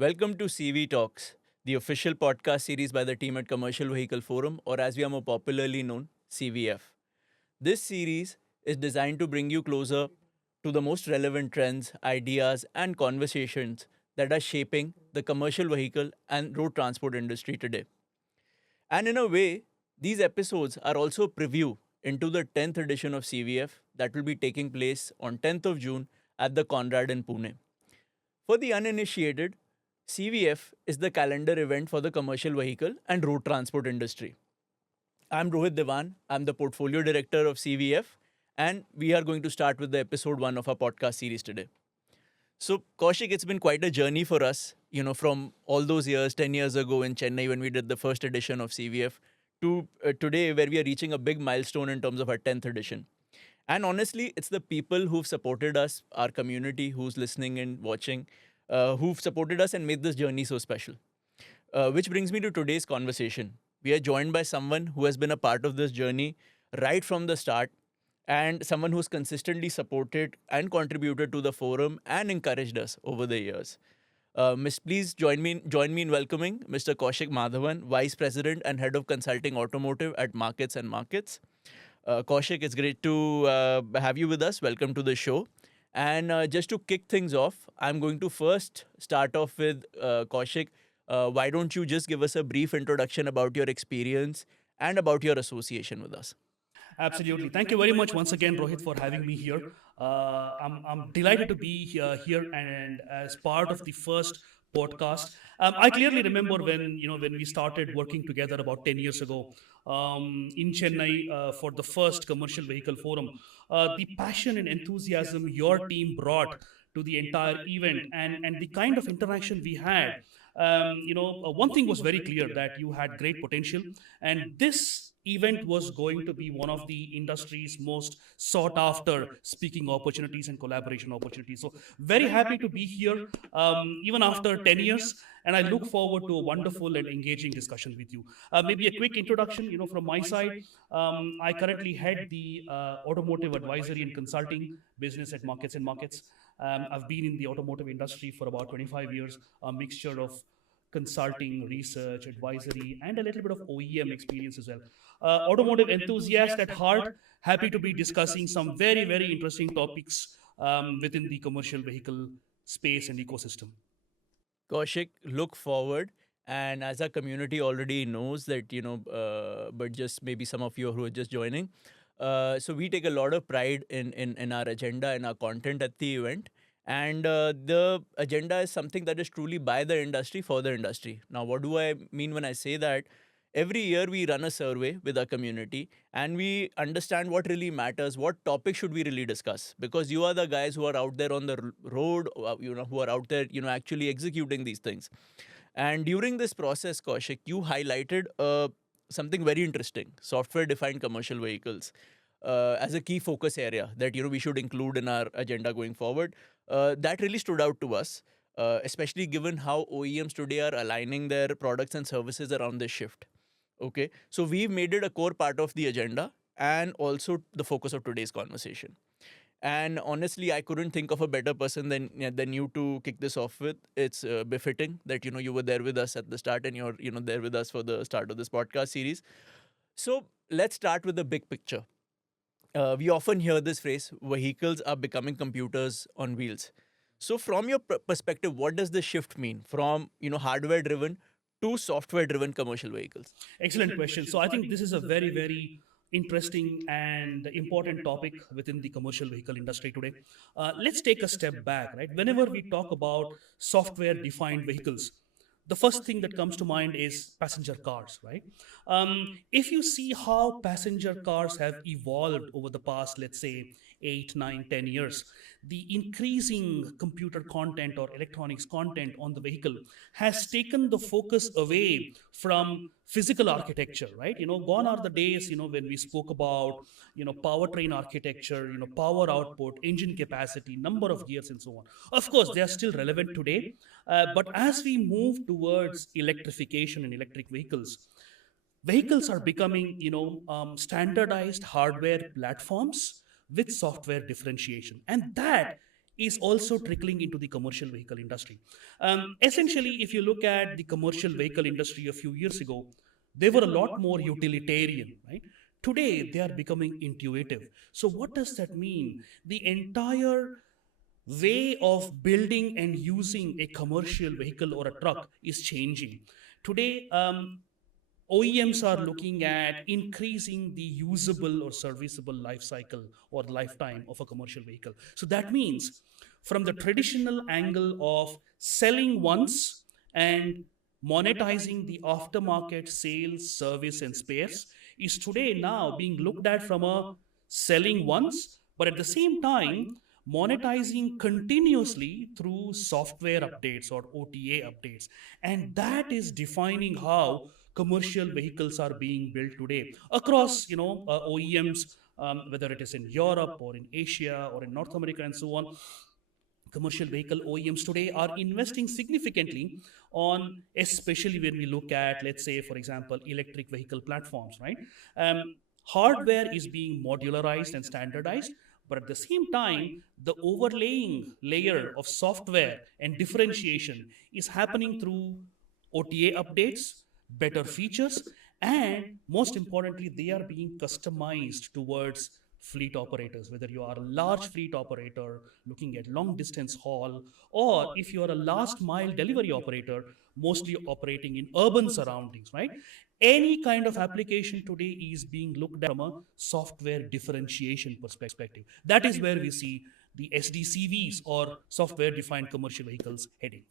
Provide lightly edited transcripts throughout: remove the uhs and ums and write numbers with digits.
Welcome to CV Talks, the official podcast series by the team at Commercial Vehicle Forum, or as we are more popularly known, CVF. This series is designed to bring you closer to the most relevant trends, ideas, and conversations that are shaping the commercial vehicle and road transport industry today. And in a way, these episodes are also a preview into the 10th edition of CVF that will be taking place on 10th of June at the Conrad in Pune. For the uninitiated, CVF is the calendar event for the commercial vehicle and road transport industry. I'm Rohit Devan. I'm the portfolio director of CVF, and we are going to start with the episode 1 of our podcast series today. So, Kaushik, it's been quite a journey for us, from all those years, 10 years ago in Chennai when we did the first edition of CVF to today where we are reaching a big milestone in terms of our 10th edition. And honestly, it's the people who've supported us, our community who's listening and watching, who've supported us and made this journey so special. Which brings me to today's conversation. We are joined by someone who has been a part of this journey right from the start and someone who's consistently supported and contributed to the forum and encouraged us over the years. Please join me in welcoming Mr. Kaushik Madhavan, Vice President and Head of Consulting Automotive at Markets and Markets. Kaushik, it's great to have you with us. Welcome to the show. And just to kick things off, I'm going to first start off with Kaushik. Why don't you just give us a brief introduction about your experience and about your association with us? Absolutely. Thank you very much once again, Rohit, for having me here. I'm delighted to be here and as part of the first podcast. I clearly remember when we started working together about 10 years ago in Chennai for the first commercial vehicle forum. The passion and enthusiasm your team brought to the entire event and the kind of interaction we had. One thing was very clear that you had great potential, and this event was going to be one of the industry's most sought after speaking opportunities and collaboration opportunities. So very happy to be here even after 10 years, and I look forward to a wonderful and engaging discussion with you. Maybe a quick introduction, from my side. I currently head the automotive advisory and consulting business at Markets and Markets. I've been in the automotive industry for about 25 years, a mixture of consulting, research, advisory, and a little bit of OEM experience as well. Automotive enthusiast at heart, happy to be discussing some very, very interesting topics within the commercial vehicle space and ecosystem. Kaushik, look forward. And as our community already knows that, but just maybe some of you who are just joining. So we take a lot of pride in our agenda and our content at the event. And the agenda is something that is truly by the industry for the industry. Now, what do I mean when I say that? Every year we run a survey with our community and we understand what really matters, what topic should we really discuss, because you are the guys who are out there on the road, who are out there, actually executing these things. And during this process, Kaushik, you highlighted something very interesting: software-defined commercial vehicles as a key focus area that we should include in our agenda going forward. That really stood out to us, especially given how OEMs today are aligning their products and services around this shift. Okay, so we've made it a core part of the agenda and also the focus of today's conversation. And honestly, I couldn't think of a better person than you to kick this off with. It's befitting that you were there with us at the start and you're there with us for the start of this podcast series. So let's start with the big picture. We often hear this phrase: vehicles are becoming computers on wheels. So, from your perspective, what does the shift mean from hardware driven to software driven commercial vehicles? Excellent question. So I think this is a very, very interesting and important topic within the commercial vehicle industry today. Let's take a step back, right? Whenever we talk about software defined vehicles, the first thing that comes to mind is passenger cars, right? If you see how passenger cars have evolved over the past, let's say, 8, 9, 10 years, the increasing computer content or electronics content on the vehicle has taken the focus away from physical architecture, right? Gone are the days, when we spoke about, powertrain architecture, power output, engine capacity, number of gears, and so on. Of course, they are still relevant today. But as we move towards electrification and electric vehicles are becoming, standardized hardware platforms with software differentiation. And that is also trickling into the commercial vehicle industry. Essentially, if you look at the commercial vehicle industry a few years ago, they were a lot more utilitarian, right? Today, they are becoming intuitive. So, what does that mean? The entire way of building and using a commercial vehicle or a truck is changing. Today, OEMs are looking at increasing the usable or serviceable life cycle or lifetime of a commercial vehicle. So that means from the traditional angle of selling once and monetizing the aftermarket sales, service, and spares is today now being looked at from a selling once, but at the same time, monetizing continuously through software updates or OTA updates. And that is defining how commercial vehicles are being built today across OEMs, whether it is in Europe or in Asia or in North America and so on. Commercial vehicle OEMs today are investing significantly on, especially when we look at, let's say, for example, electric vehicle platforms, right? Hardware is being modularized and standardized, but at the same time, the overlaying layer of software and differentiation is happening through OTA updates, better features, and most importantly, they are being customized towards fleet operators, whether you are a large fleet operator looking at long distance haul, or if you are a last mile delivery operator, mostly operating in urban surroundings, right? Any kind of application today is being looked at from a software differentiation perspective. That is where we see the SDCVs or software defined commercial vehicles heading.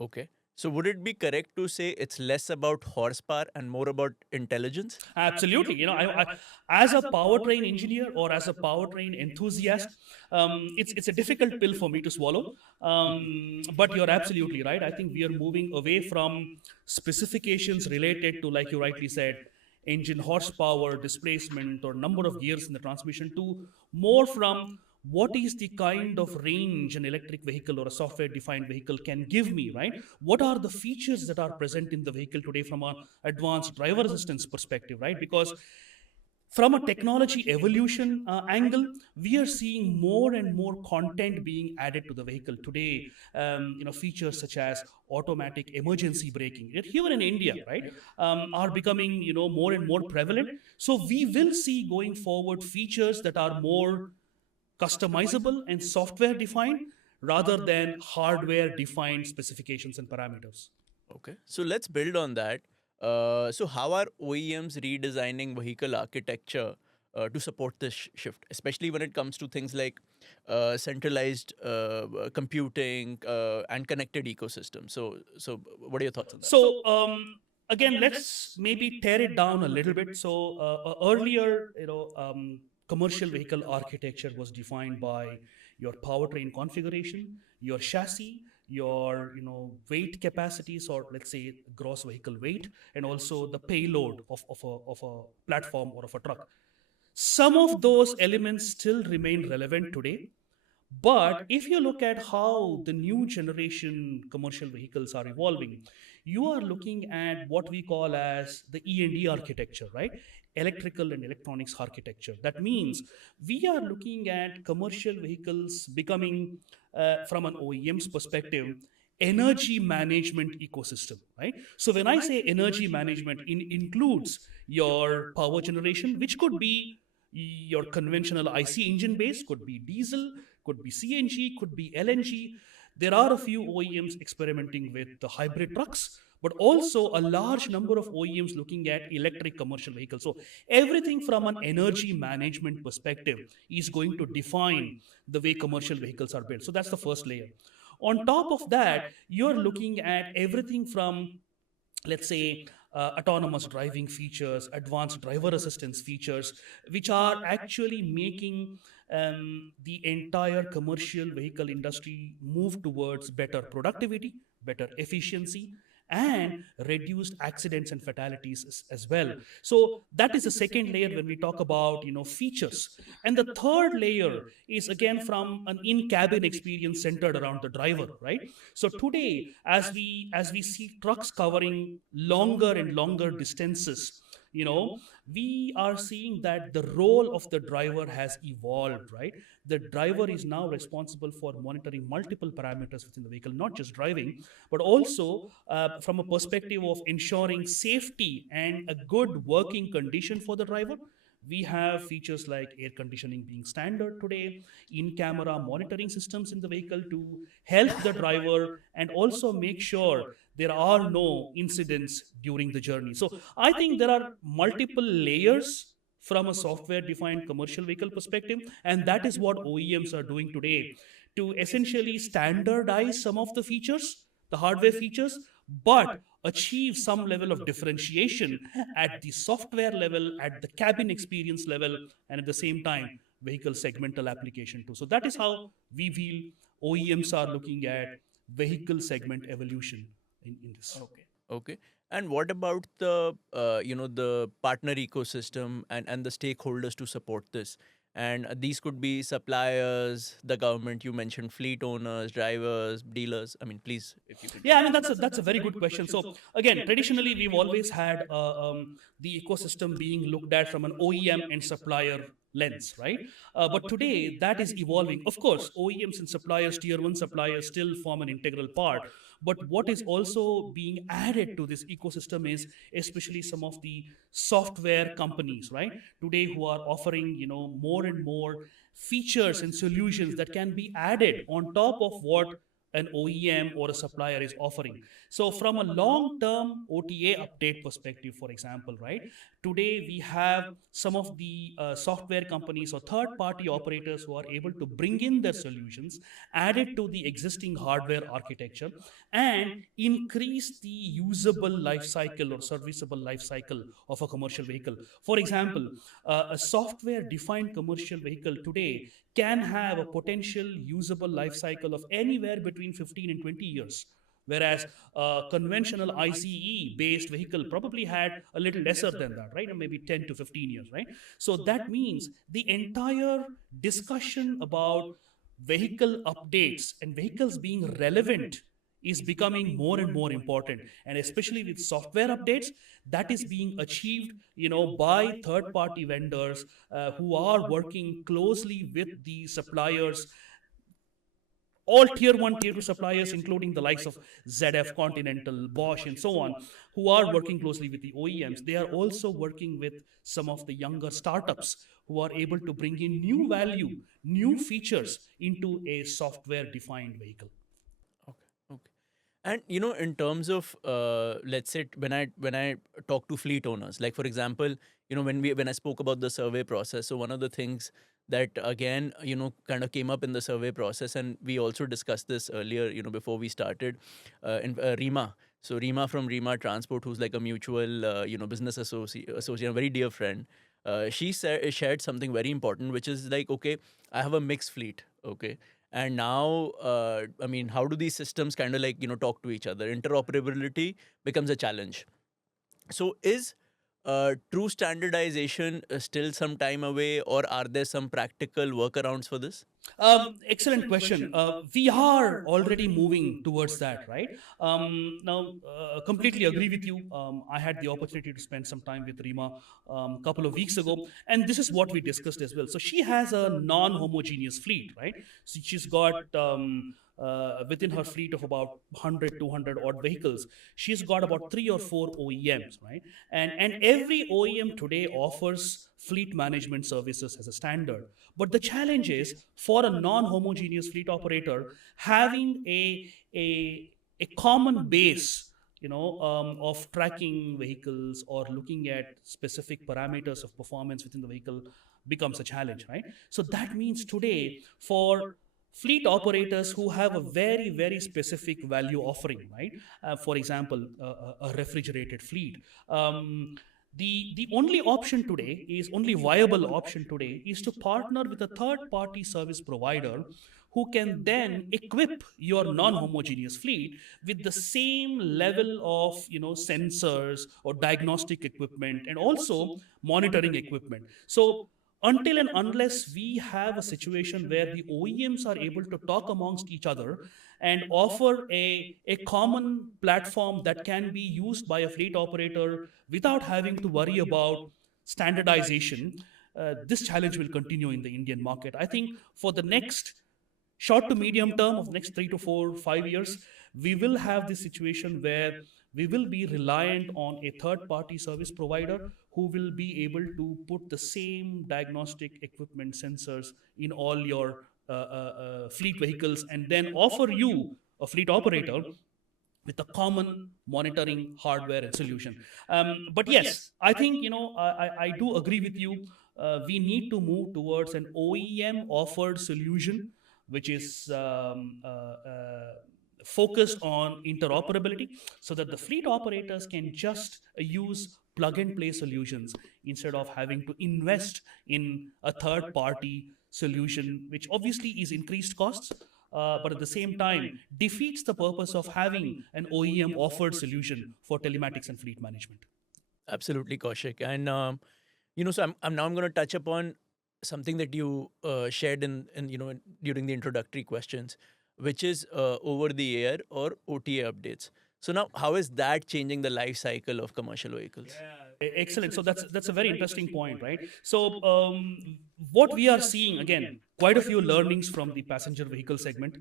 Okay. So would it be correct to say it's less about horsepower and more about intelligence? Absolutely. As a powertrain engineer or as a powertrain enthusiast, it's a difficult pill for me to swallow. But you're absolutely right. I think we are moving away from specifications related to, like you rightly said, engine horsepower, displacement, or number of gears in the transmission to more from what is the kind of range an electric vehicle or a software defined vehicle can give me, right? What are the features that are present in the vehicle today from an advanced driver assistance perspective, right? Because from a technology evolution angle, we are seeing more and more content being added to the vehicle today. Features such as automatic emergency braking here in India, right, are becoming more and more prevalent. So we will see going forward features that are more customizable and software defined rather than hardware defined specifications and parameters. Okay. So let's build on that. So how are OEMs redesigning vehicle architecture to support this shift, especially when it comes to things like centralized computing and connected ecosystems? So what are your thoughts on that? So again, let's maybe tear it down a little bit. So earlier, commercial vehicle architecture was defined by your powertrain configuration, your chassis, your weight capacities, or let's say gross vehicle weight, and also the payload of a platform or of a truck. Some of those elements still remain relevant today. But if you look at how the new generation commercial vehicles are evolving, you are looking at what we call as the E&E architecture, right? Electrical and electronics architecture. That means we are looking at commercial vehicles becoming, from an OEM's perspective, energy management ecosystem, right? So when I say energy management, it includes your power generation, which could be your conventional IC engine base, could be diesel, could be CNG, could be LNG. There are a few OEMs experimenting with the hybrid trucks, but also a large number of OEMs looking at electric commercial vehicles. So everything from an energy management perspective is going to define the way commercial vehicles are built. So that's the first layer. On top of that, you're looking at everything from, let's say, autonomous driving features, advanced driver assistance features, which are actually making the entire commercial vehicle industry move towards better productivity, better efficiency, and reduced accidents and fatalities as well. So that is the second layer when we talk about features. And the third layer is again from an in-cabin experience centered around the driver, right? So today, as we see trucks covering longer and longer distances, we are seeing that the role of the driver has evolved, right? The driver is now responsible for monitoring multiple parameters within the vehicle, not just driving, but also from a perspective of ensuring safety and a good working condition for the driver. We have features like air conditioning being standard today, in camera monitoring systems in the vehicle to help the driver and also make sure there are no incidents during the journey. So I think there are multiple layers from a software defined commercial vehicle perspective, and that is what OEMs are doing today to essentially standardize some of the features, the hardware features, but achieve some level of differentiation at the software level, at the cabin experience level, and at the same time, vehicle segmental application too. So that is how we feel OEMs are looking at vehicle segment evolution in this. Okay. Okay. And what about the the partner ecosystem and the stakeholders to support this? And these could be suppliers, the government. You mentioned fleet owners, drivers, dealers. I mean, please, if you could. Yeah, I mean that's a very good question. So again, traditionally we've always had the ecosystem being looked at from an OEM and supplier lens, right? But today that is evolving. Of course, OEMs and suppliers, tier one suppliers, still form an integral part. But what is also being added to this ecosystem is especially some of the software companies, right? Today who are offering more and more features and solutions that can be added on top of what an OEM or a supplier is offering. So from a long-term OTA update perspective, for example, right? Today we have some of the software companies or third-party operators who are able to bring in their solutions, add it to the existing hardware architecture, and increase the usable life cycle or serviceable life cycle of a commercial vehicle. For example, a software-defined commercial vehicle today can have a potential usable life cycle of anywhere between 15 and 20 years. Whereas a conventional ICE based vehicle probably had a little lesser than that, right? Or maybe 10 to 15 years, right? So that means the entire discussion about vehicle updates and vehicles being relevant is becoming more and more important, and especially with software updates that is being achieved by third party vendors who are working closely with the suppliers, all tier 1 tier 2 suppliers including the likes of ZF, Continental, Bosch and so on, who are working closely with the OEMs. They are also working with some of the younger startups who are able to bring in new value, new features into a software defined vehicle. Okay. Okay. And in terms of let's say when I talk to fleet owners, like for example, when I spoke about the survey process, so one of the things that again kind of came up in the survey process, and we also discussed this earlier, before we started, in Rima. So Rima from Rima Transport, who's like a mutual business associate, a very dear friend. She shared something very important, which is like, okay, I have a mixed fleet, okay, and now I mean, how do these systems kind of like talk to each other? Interoperability becomes a challenge. So is true standardization still some time away, or are there some practical workarounds for this? Excellent question. We are already moving towards that, right? Now, completely agree with you. I had the opportunity to spend some time with Rima a couple of weeks ago, and this is what we discussed as well. So she has a non-homogeneous fleet, right? So she's got within her fleet of about 100, 200 odd vehicles, she's got about 3 or 4 OEMs, right? And every OEM today offers fleet management services as a standard. But the challenge is for a non-homogeneous fleet operator having a common base of tracking vehicles or looking at specific parameters of performance within the vehicle becomes a challenge, right? So that means today for fleet operators who have a very, very specific value offering, right? For example, a refrigerated fleet. The only option today is, only viable option today is to partner with a third party service provider who can then equip your non-homogeneous fleet with the same level of sensors or diagnostic equipment and also monitoring equipment. So until and unless we have a situation where the OEMs are able to talk amongst each other and offer a common platform that can be used by a fleet operator without having to worry about standardization, this challenge will continue in the Indian market. I think for the next short to medium term of the next 3 to 4, 5 years, we will have this situation where we will be reliant on a third party service provider who will be able to put the same diagnostic equipment sensors in all your fleet vehicles and then offer you, a fleet operator, with a common monitoring hardware and solution. But yes, I think, I do agree with you. We need to move towards an OEM offered solution, which is focused on interoperability, so that the fleet operators can just use plug and play solutions instead of having to invest in a third party solution, which obviously is increased costs, but at the same time defeats the purpose of having an OEM offered solution for telematics and fleet management. Absolutely, Kaushik. And so I'm going to touch upon something that you shared during the introductory questions, which is over the air or OTA updates. So now, how is that changing the life cycle of commercial vehicles? Excellent. So that's a very interesting point, right? So what we are seeing, again, quite a few learnings from the passenger vehicle segment.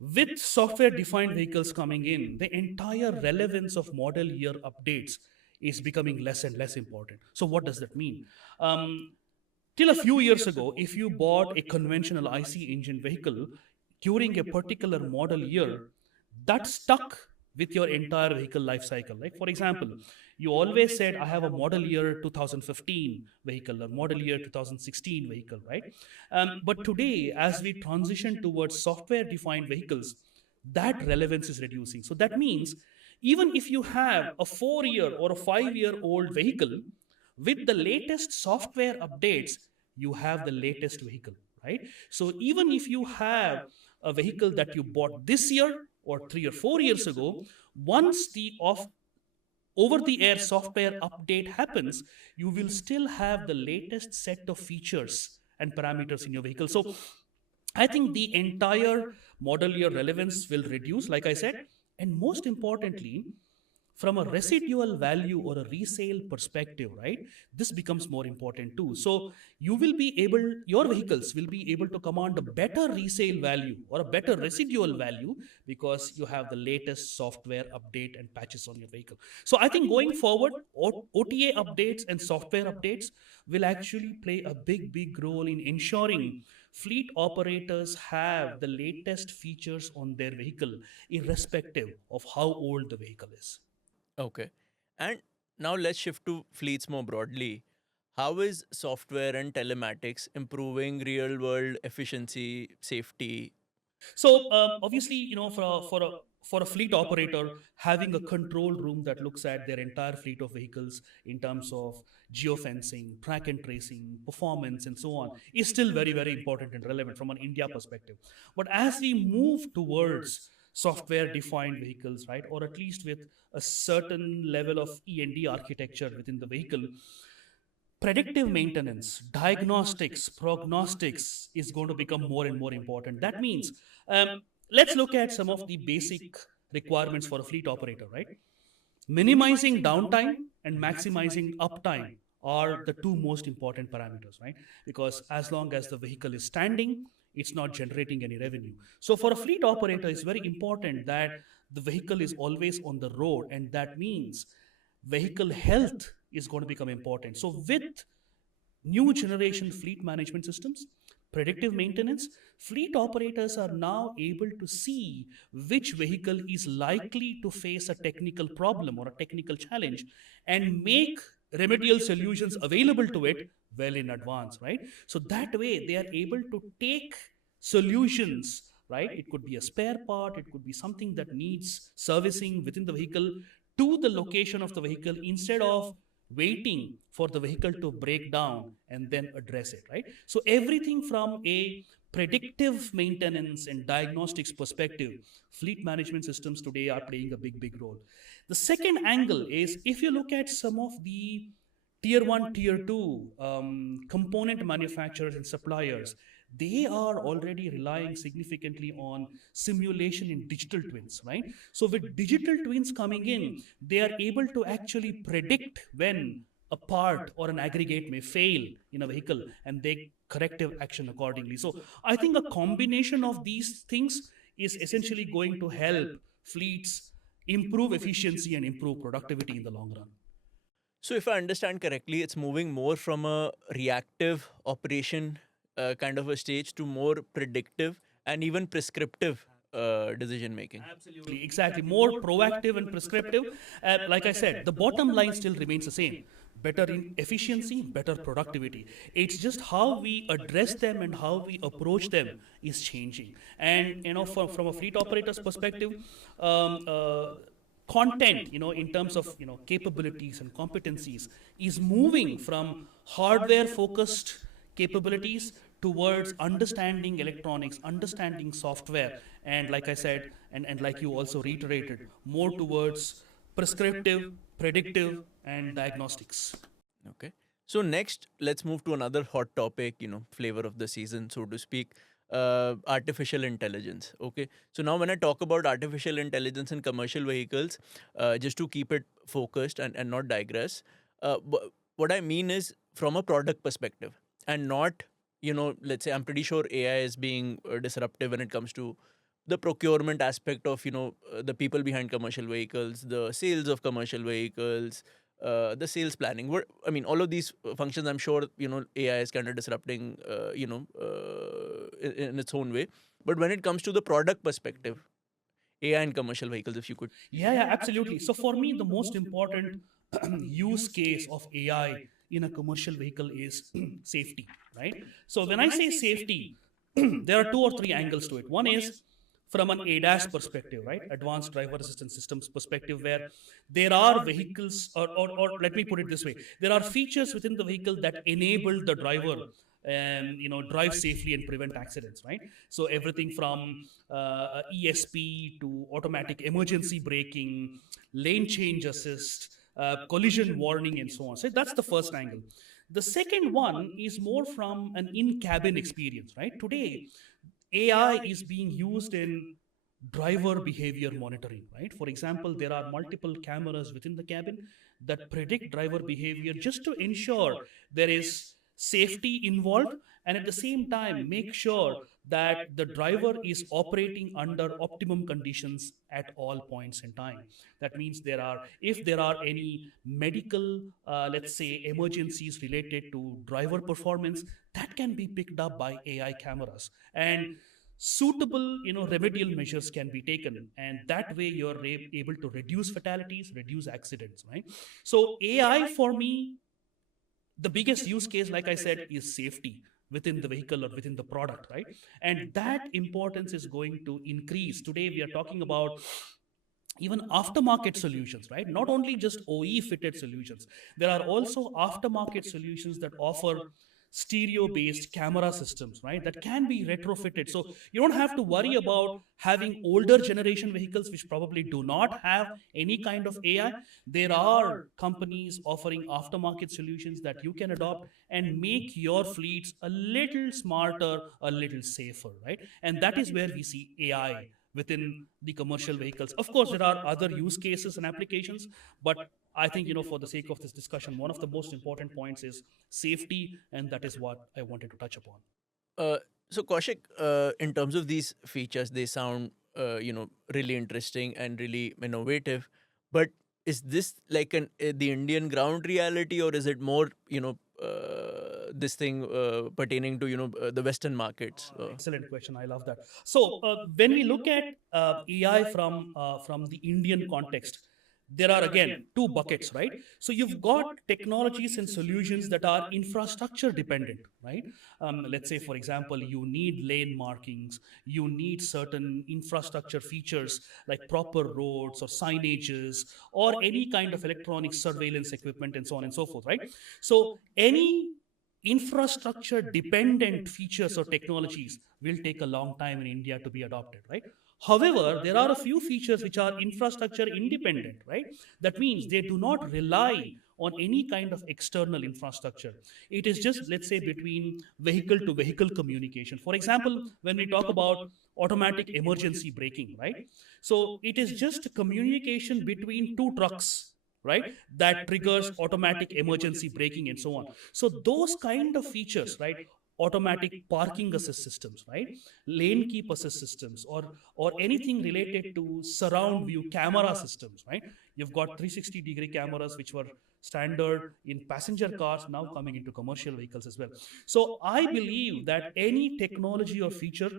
With software defined vehicles coming in, the entire relevance of model year updates is becoming less and less important. So what does that mean? Till a few years ago, if you bought a conventional IC engine vehicle during a particular model year, that stuck with your entire vehicle life cycle. Like, for example, you always said, I have a model year 2015 vehicle or model year 2016 vehicle, right? But today, as we transition towards software defined vehicles, that relevance is reducing. So that means even if you have a 4 year or a 5 year old vehicle, with the latest software updates, you have the latest vehicle, right? So even if you have a vehicle that you bought this year or 3 or 4 years ago, once the over the air software update happens, you will still have the latest set of features and parameters in your vehicle. So I think the entire model year relevance will reduce, like I said, and most importantly, from a residual value or a resale perspective, right, this becomes more important too. So you will be able, your vehicles will be able to command a better resale value or a better residual value because you have the latest software update and patches on your vehicle. So I think going forward, OTA updates and software updates will actually play a big role in ensuring fleet operators have the latest features on their vehicle, irrespective of how old the vehicle is. Okay. And now let's shift to fleets more broadly. How is software and telematics improving real world efficiency, safety? So obviously, for a fleet operator, having a control room that looks at their entire fleet of vehicles in terms of geofencing, track and tracing, performance, and so on, is still very important and relevant from an India perspective. But as we move towards software defined vehicles, right, or at least with a certain level of E&D architecture within the vehicle, predictive maintenance, diagnostics, prognostics is going to become more and more important. That means, let's look at some of the basic requirements for a fleet operator, right? Minimizing downtime and maximizing uptime are the two most important parameters, right? Because as long as the vehicle is standing, it's not generating any revenue. So for a fleet operator, it's very important that the vehicle is always on the road, and that means vehicle health is going to become important. So with new generation fleet management systems, predictive maintenance, fleet operators are now able to see which vehicle is likely to face a technical problem or a technical challenge and make remedial solutions available to it well in advance, right? So that way they are able to take solutions, right? It could be a spare part, it could be something that needs servicing within the vehicle, to the location of the vehicle instead of waiting for the vehicle to break down and then address it, right? So everything from a predictive maintenance and diagnostics perspective, fleet management systems today are playing a big role. The second angle is, if you look at some of the tier 1, tier 2 component manufacturers and suppliers, they are already relying significantly on simulation in digital twins, right? So with digital twins coming in, they are able to actually predict when a part or an aggregate may fail in a vehicle, and they corrective action accordingly. So I think a combination of these things is essentially going to help fleets improve efficiency and improve productivity in the long run. So, if I understand correctly, it's moving more from a reactive operation kind of a stage to more predictive and even prescriptive decision making. Absolutely, exactly. More proactive and prescriptive. Like I said, the bottom line still remains the same: better in efficiency, better productivity. It's just how we address them and how we approach them is changing. And from a fleet operator's perspective, um, uh, content, in terms of capabilities and competencies, is moving from hardware focused capabilities towards understanding electronics, understanding software, and like I said, and like you also reiterated, more towards prescriptive, predictive, and diagnostics. Okay. So next, let's move to another hot topic, flavor of the season, so to speak, artificial intelligence. Okay. So now when I talk about artificial intelligence in commercial vehicles, just to keep it focused and not digress, what I mean is from a product perspective and not, let's say I'm pretty sure AI is being disruptive when it comes to the procurement aspect of, the people behind commercial vehicles, the sales of commercial vehicles, the sales planning. I mean, all of these functions, I'm sure, AI is kind of disrupting, in its own way. But when it comes to the product perspective, AI and commercial vehicles, if you could. Yeah, absolutely. So for me, the most important use case of AI in a commercial vehicle is safety, right? So when I say safety, there are two or three angles to it. One is from an ADAS perspective, right? Advanced driver assistance systems perspective, where there are vehicles, or let me put it this way: there are features within the vehicle that enable the driver drive safely and prevent accidents, right? So everything from ESP to automatic emergency braking, lane change assist, collision warning, and so on. So that's the first angle. The second one is more from an in-cabin experience, right? Today, AI is being used in driver behavior monitoring, right? For example, there are multiple cameras within the cabin that predict driver behavior just to ensure there is safety involved, and at the same time make sure that the driver is operating under optimum conditions at all points in time. That means if there are any medical, let's say, emergencies related to driver performance, that can be picked up by AI cameras, and suitable remedial measures can be taken, and that way you're able to reduce fatalities, reduce accidents, right? So AI for me, the biggest use case, like I said, is safety within the vehicle or within the product, right? And that importance is going to increase. Today we are talking about even aftermarket solutions, right? Not only just OE fitted solutions, there are also aftermarket solutions that offer stereo based camera systems, right? That can be retrofitted. So you don't have to worry about having older generation vehicles which probably do not have any kind of AI. There are companies offering aftermarket solutions that you can adopt and make your fleets a little smarter, a little safer, right? And that is where we see AI within the commercial vehicles. Of course, there are other use cases and applications, but I think, for the sake of this discussion, one of the most important points is safety, and that is what I wanted to touch upon. So Kaushik, in terms of these features, they sound, really interesting and really innovative. But is this like the Indian ground reality, or is it more, this thing pertaining to, the Western markets? Excellent question. I love that. So when we look at AI from the Indian context, there are again two buckets, right? So you've got technologies and solutions that are infrastructure dependent, right? Let's say, for example, you need lane markings, you need certain infrastructure features like proper roads or signages or any kind of electronic surveillance equipment and so on and so forth, right? So any infrastructure dependent features or technologies will take a long time in India to be adopted, right? However, there are a few features which are infrastructure independent, right? That means they do not rely on any kind of external infrastructure. It is just, let's say, between vehicle to vehicle communication. For example, when we talk about automatic emergency braking, right? So it is just communication between two trucks, right? That triggers automatic emergency braking and so on. So those kind of features, right? Automatic parking assist systems, right? Lane keep assist systems, or anything related to surround view camera systems, right? You've got 360-degree cameras which were standard in passenger cars, now coming into commercial vehicles as well. So I believe that any technology or feature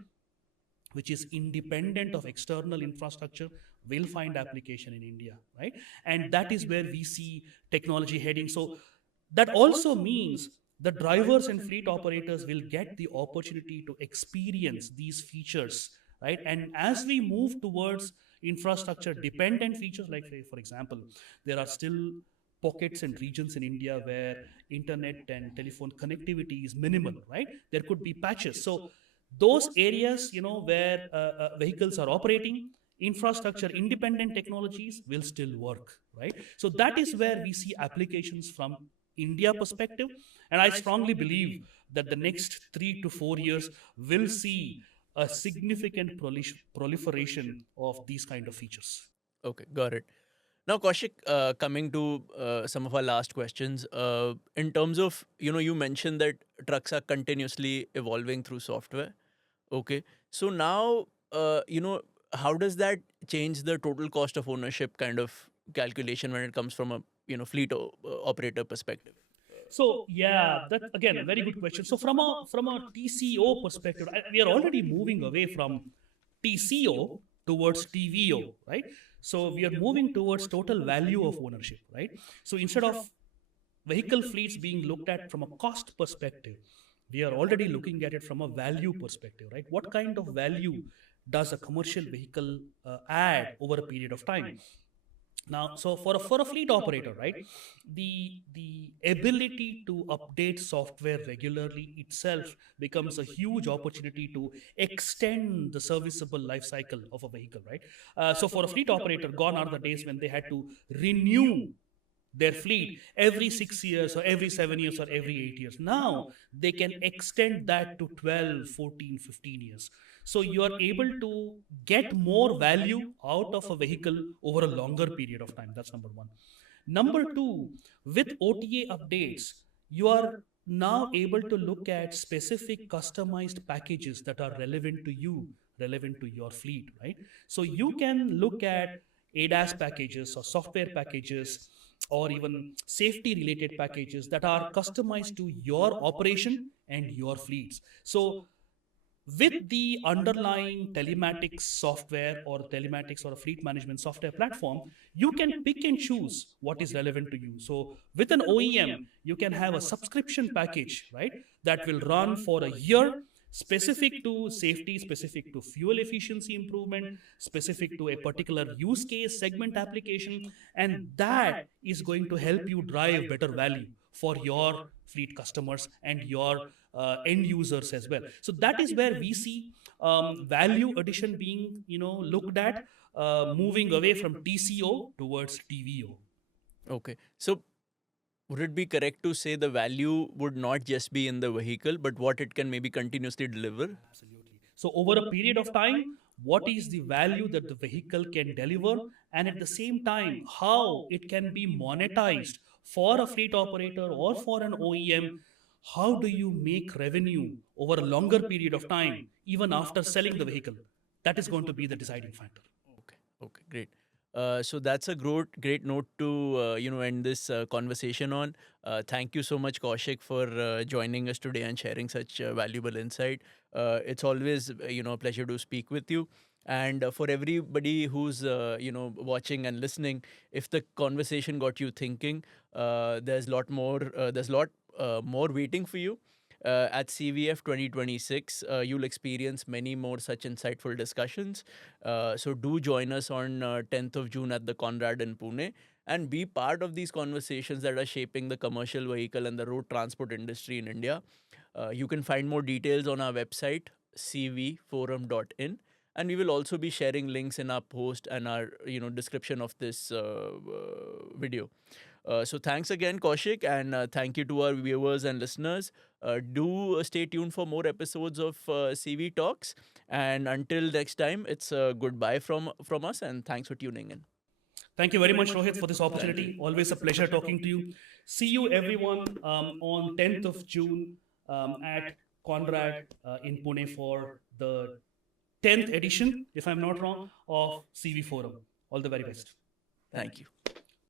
which is independent of external infrastructure will find application in India, right? And that is where we see technology heading. So that also means the drivers and fleet operators will get the opportunity to experience these features, right? And as we move towards infrastructure dependent features, like say, for example, there are still pockets and regions in India where internet and telephone connectivity is minimal, right? There could be patches. So those areas, where vehicles are operating, infrastructure independent technologies will still work, right? So that is where we see applications from India perspective. And I strongly believe that the next 3 to 4 years will see a significant proliferation of these kind of features. Okay, got it. Now, Kaushik, coming to some of our last questions, in terms of, you mentioned that trucks are continuously evolving through software. Okay. So now, how does that change the total cost of ownership kind of calculation when it comes from a, fleet operator perspective? So yeah, that again a very good question. So from a TCO perspective, we are already moving away from TCO towards TVO, right? So we are moving towards total value of ownership, right? So instead of vehicle fleets being looked at from a cost perspective, we are already looking at it from a value perspective, right? What kind of value does a commercial vehicle add over a period of time? Now, so for a fleet operator, right, the ability to update software regularly itself becomes a huge opportunity to extend the serviceable life cycle of a vehicle, right? So for a fleet operator, gone are the days when they had to renew their fleet every 6 years or every 7 years or every 8 years. Now they can extend that to 12, 14, 15 years. So you are able to get more value out of a vehicle over a longer period of time. That's number one. Number two, with OTA updates, you are now able to look at specific customized packages that are relevant to you, relevant to your fleet, right? So you can look at ADAS packages or software packages or even safety related packages that are customized to your operation and your fleets. So with the underlying telematics software or telematics or a fleet management software platform, you can pick and choose what is relevant to you. So with an OEM, you can have a subscription package, right, that will run for a year, specific to safety, specific to fuel efficiency improvement, specific to a particular use case segment application, and that is going to help you drive better value for your fleet customers and your end users as well. So that is where we see value addition being looked at, moving away from TCO towards TVO. Okay. So would it be correct to say the value would not just be in the vehicle, but what it can maybe continuously deliver? Absolutely. So over a period of time, what is the value that the vehicle can deliver, and at the same time, how it can be monetized for a fleet operator or for an OEM? How do you make revenue over a longer period of time, even after selling the vehicle? That is going to be the deciding factor. Okay. Okay. Great. So that's a great note to end this conversation on. Thank you so much, Kaushik, for joining us today and sharing such valuable insight. It's always a pleasure to speak with you. And for everybody who's watching and listening, if the conversation got you thinking, there's lot more. There's lot more waiting for you. At CVF 2026, you'll experience many more such insightful discussions. So do join us on 10th of June at the Conrad in Pune and be part of these conversations that are shaping the commercial vehicle and the road transport industry in India. You can find more details on our website, cvforum.in. and we will also be sharing links in our post and our description of this video. So thanks again, Kaushik, and thank you to our viewers and listeners. Do stay tuned for more episodes of CV Talks. And until next time, it's goodbye from us, and thanks for tuning in. Thank you very much, Rohit, for this opportunity. Always a pleasure talking to you. See you, everyone, on 10th of June at Conrad in Pune for the 10th edition, if I'm not wrong, of CV Forum. All the very best. Thank you.